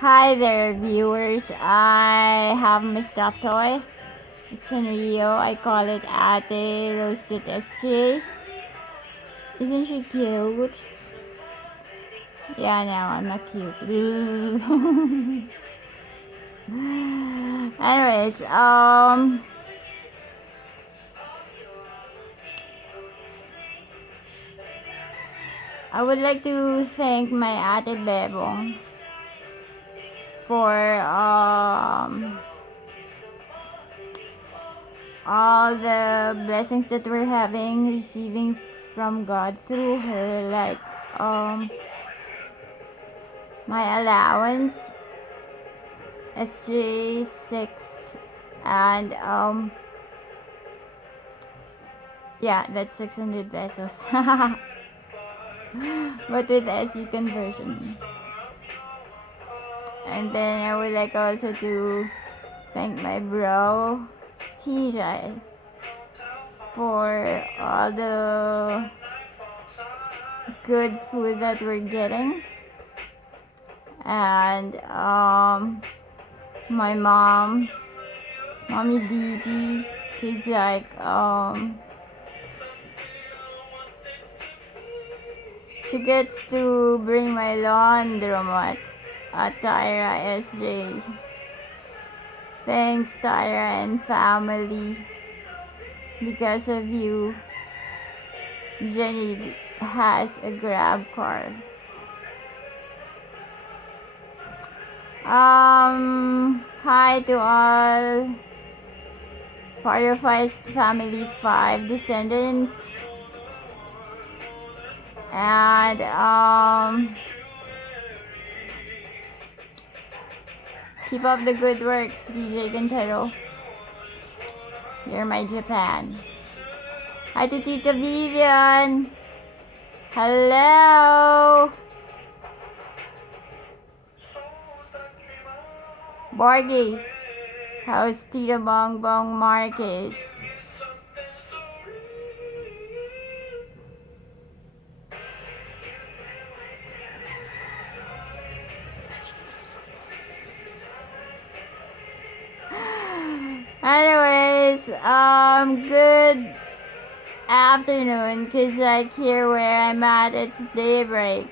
Hi there, viewers. I have my stuffed toy. It's in Rio. I call it Ate Roasted SJ. Isn't she cute? Yeah, no, I'm not cute. Anyways, I would like to thank my Ate Bebong for all the blessings that we're receiving from God through her, like my allowance, SJ6, and yeah, that's 600 pesos. But with SU conversion. And then I would like also to thank my bro TJ for all the good food that we're getting, and my mommy DP, is like she gets to bring my laundromat at Tyra SJ. Thanks, Tyra and family. Because of you, Jenny has a grab car. Hi to all Pardo-Feist family 5 descendants. And keep up the good works, DJ Gantero. You're my Japan. Hi to Tita Vivian. Hello. Borgie. How's Tita Bong Bong Marcus? Anyways, good afternoon, cause like here where I'm at, it's daybreak.